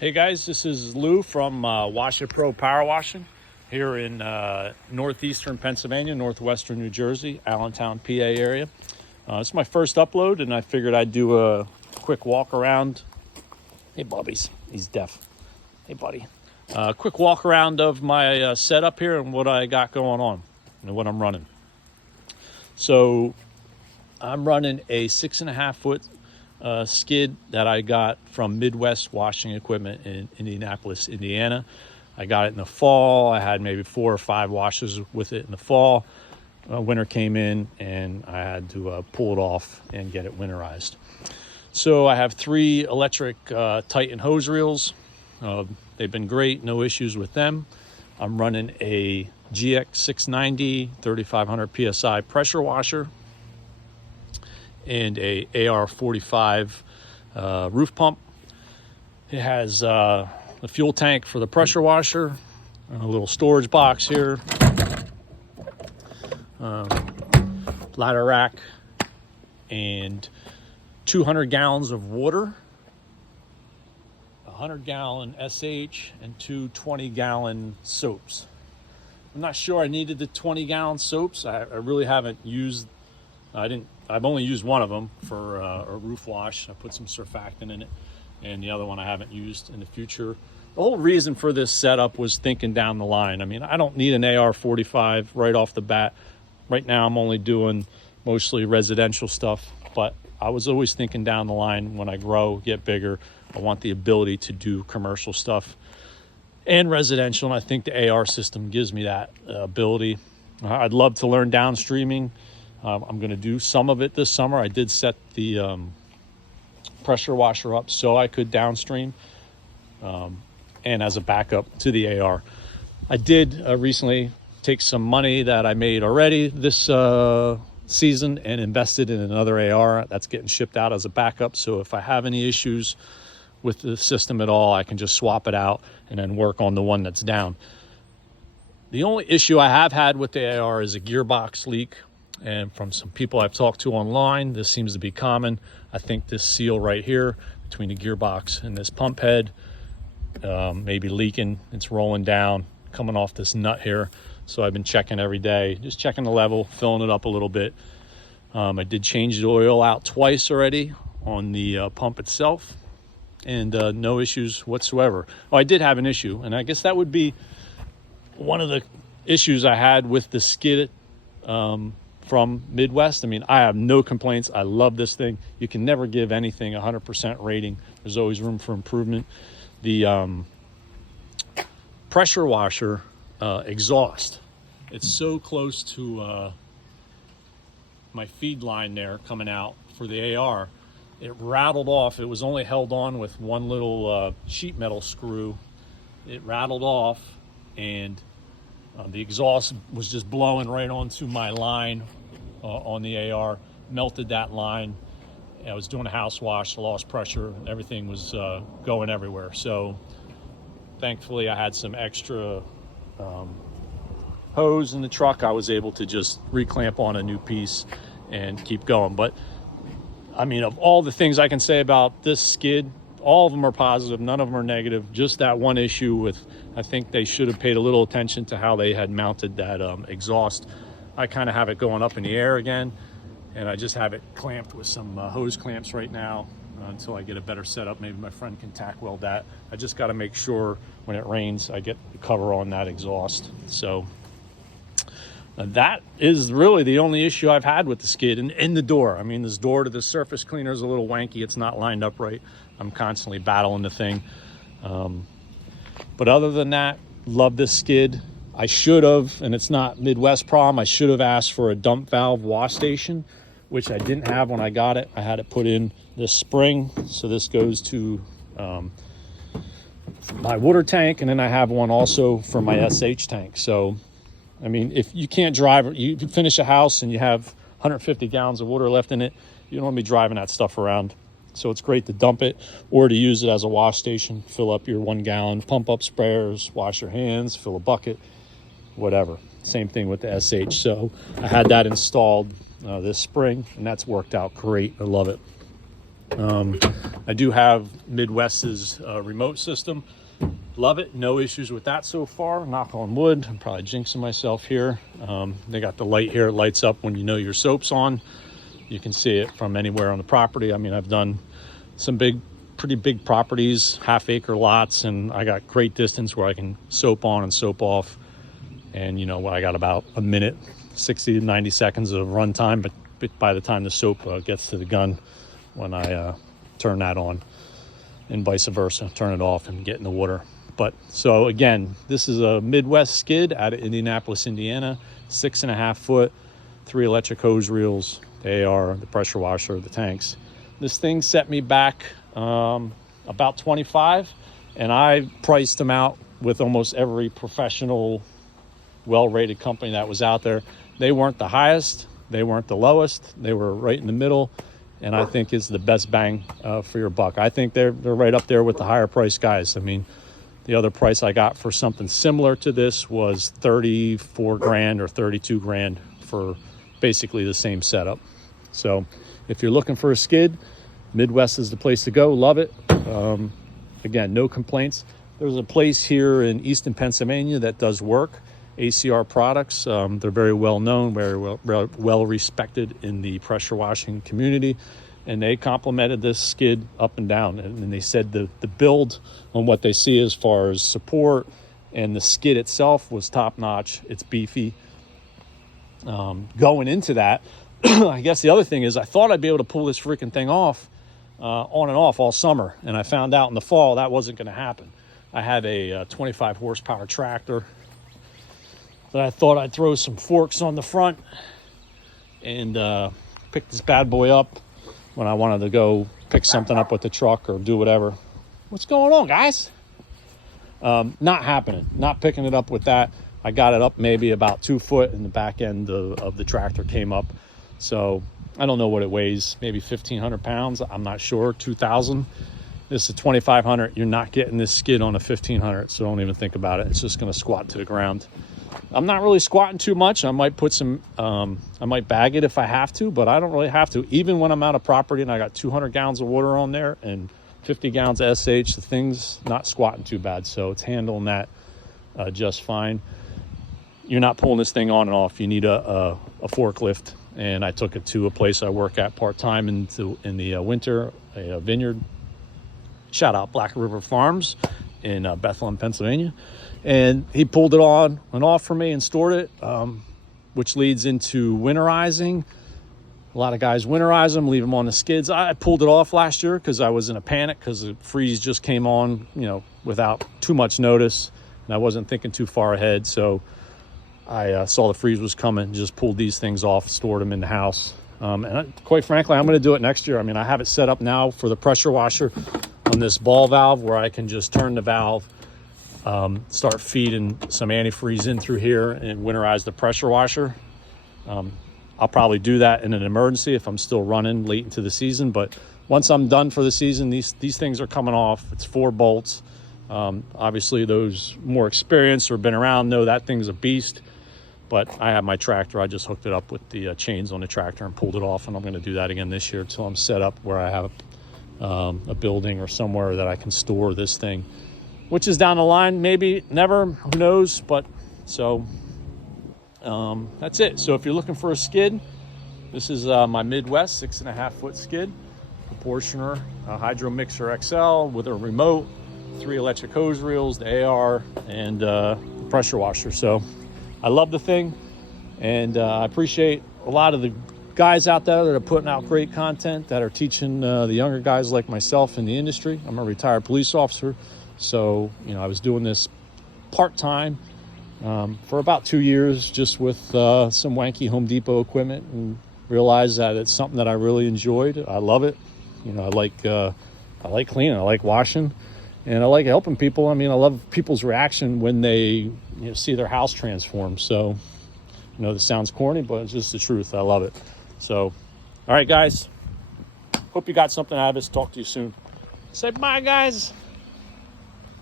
Hey guys, this is Lou from Wash It Pro Power Washing here in northeastern Pennsylvania, northwestern New Jersey, Allentown, PA area. It's my first upload, and I figured I'd do a quick walk around. Hey, Bubbies, he's deaf. Hey, buddy. Quick walk around of my setup here and what I got going on and what I'm running. So I'm running a 6.5 foot skid that I got from Midwest Washing Equipment in Indianapolis, Indiana. I got it in the fall. I had maybe 4 or 5 washes with it in the fall. Winter came in and I had to pull it off and get it winterized. So I have 3 electric Titan hose reels. They've been great, no issues with them. I'm running a GX 690 3500 PSI pressure washer and a AR45 roof pump. It has a fuel tank for the pressure washer, a little storage box here, ladder rack, and 200 gallons of water, a 100-gallon SH, and 2 20-gallon soaps. I'm not sure I needed the 20-gallon soaps. I really haven't used. I've only used one of them for a roof wash. I put some surfactant in it, and the other one I haven't used in the future. The whole reason for this setup was thinking down the line. I mean, I don't need an AR45 right off the bat. Right now, I'm only doing mostly residential stuff, but I was always thinking down the line when I grow, get bigger, I want the ability to do commercial stuff and residential, and I think the AR system gives me that ability. I'd love to learn downstreaming. I'm going to do some of it this summer. I did set the pressure washer up so I could downstream and as a backup to the AR. I did recently take some money that I made already this season and invested in another AR that's getting shipped out as a backup. So if I have any issues with the system at all, I can just swap it out and then work on the one that's down. The only issue I have had with the AR is a gearbox leak. And from some people I've talked to online, this seems to be common. I think this seal right here between the gearbox and this pump head may be leaking. It's rolling down, coming off this nut here. So I've been checking every day, just checking the level, filling it up a little bit. I did change the oil out twice already on the pump itself, and no issues whatsoever. Oh, I did have an issue, and I guess that would be one of the issues I had with the skid from Midwest. I mean, I have no complaints. I love this thing. You can never give anything 100% rating. There's always room for improvement. The pressure washer exhaust, it's so close to my feed line there coming out for the AR. It rattled off. It was only held on with one little sheet metal screw. It rattled off, and the exhaust was just blowing right onto my line on the AR, melted that line. I was doing a house wash, lost pressure, and everything was going everywhere. So thankfully I had some extra hose in the truck. I was able to just reclamp on a new piece and keep going. But I mean, of all the things I can say about this skid, all of them are positive, none of them are negative. Just that one issue with, I think they should have paid a little attention to how they had mounted that exhaust. I kind of have it going up in the air again, and I just have it clamped with some hose clamps right now until I get a better setup. Maybe my friend can tack weld that. I just got to make sure when it rains, I get the cover on that exhaust. So that is really the only issue I've had with the skid. And in the door, I mean, this door to the surface cleaner is a little wanky. It's not lined up right. I'm constantly battling the thing. But other than that, love this skid. I should have, and it's not Midwest problem, I should have asked for a dump valve wash station, which I didn't have when I got it. I had it put in this spring. So this goes to my water tank, and then I have one also for my SH tank. So, I mean, if you can't drive, you finish a house and you have 150 gallons of water left in it, you don't want to be driving that stuff around. So it's great to dump it or to use it as a wash station, fill up your 1 gallon, pump up sprayers, wash your hands, fill a bucket, whatever. Same thing with the SH. So I had that installed this spring, and that's worked out great. I love it. I do have Midwest's remote system. Love it. No issues with that so far. Knock on wood. I'm probably jinxing myself here. They got the light here. It lights up when you know your soap's on. You can see it from anywhere on the property. I mean, I've done some pretty big properties, half-acre lots, and I got great distance where I can soap on and soap off. And, you know, I got about a minute, 60 to 90 seconds of run time, but by the time the soap gets to the gun, when I turn that on, and vice versa, turn it off and get in the water. But so again, this is a Midwest skid out of Indianapolis, Indiana, 6.5 foot, 3 electric hose reels. They are the pressure washer, the tanks. This thing set me back about 25, and I priced them out with almost every professional, well-rated company that was out there. They weren't the highest, they weren't the lowest, they were right in the middle, and I think it's the best bang for your buck. I think they're right up there with the higher price guys. I mean, the other price I got for something similar to this was 34 grand or 32 grand for basically the same setup. So if you're looking for a skid, Midwest is the place to go. Love it. Again, no complaints. There's a place here in Easton, Pennsylvania that does work, ACR Products. They're very well known, very well respected in the pressure washing community, and they complimented this skid up and down. And they said the build on what they see as far as support and the skid itself was top notch. It's beefy. Going into that, I guess the other thing is I thought I'd be able to pull this freaking thing off on and off all summer, and I found out in the fall that wasn't going to happen. I had a 25 horsepower tractor that I thought I'd throw some forks on the front and pick this bad boy up when I wanted to go pick something up with the truck or do whatever. What's going on, guys? Not happening. Not picking it up with that. I got it up maybe about 2 foot, and the back end of the tractor came up. So I don't know what it weighs, maybe 1,500 pounds. I'm not sure, 2,000. This is 2,500. You're not getting this skid on a 1,500, so don't even think about it. It's just going to squat to the ground. I'm not really squatting too much. I might put some, I might bag it if I have to, but I don't really have to. Even when I'm out of property and I got 200 gallons of water on there and 50 gallons of SH, the thing's not squatting too bad. So it's handling that just fine. You're not pulling this thing on and off. You need a forklift. And I took it to a place I work at part-time in the winter, a vineyard. Shout out Black River Farms in Bethlehem, Pennsylvania. And he pulled it on and off for me and stored it, which leads into winterizing. A lot of guys winterize them, leave them on the skids. I pulled it off last year because I was in a panic because the freeze just came on, you know, without too much notice. And I wasn't thinking too far ahead. So I saw the freeze was coming, just pulled these things off, stored them in the house. Quite frankly, I'm going to do it next year. I mean, I have it set up now for the pressure washer on this ball valve where I can just turn the valve, start feeding some antifreeze in through here and winterize the pressure washer. I'll probably do that in an emergency if I'm still running late into the season. But once I'm done for the season, these things are coming off. It's 4 bolts. Obviously, those more experienced or been around know that thing's a beast. But I have my tractor. I just hooked it up with the chains on the tractor and pulled it off. And I'm going to do that again this year until I'm set up where I have a building or somewhere that I can store this thing, which is down the line. Maybe never, who knows? But so that's it. So if you're looking for a skid, this is my Midwest 6.5 foot skid, Proportioner Hydro Mixer XL with a remote, 3 electric hose reels, the AR, and the pressure washer. So I love the thing, and I appreciate a lot of the guys out there that are putting out great content, that are teaching the younger guys like myself in the industry. I'm a retired police officer, so you know I was doing this part-time for about 2 years, just with some wanky Home Depot equipment, and realized that it's something that I really enjoyed. I love it. You know, I like cleaning, I like washing. And I like helping people. I mean, I love people's reaction when they see their house transform. So, you know, this sounds corny, but it's just the truth. I love it. So, all right, guys. Hope you got something out of this. Talk to you soon. Say bye, guys.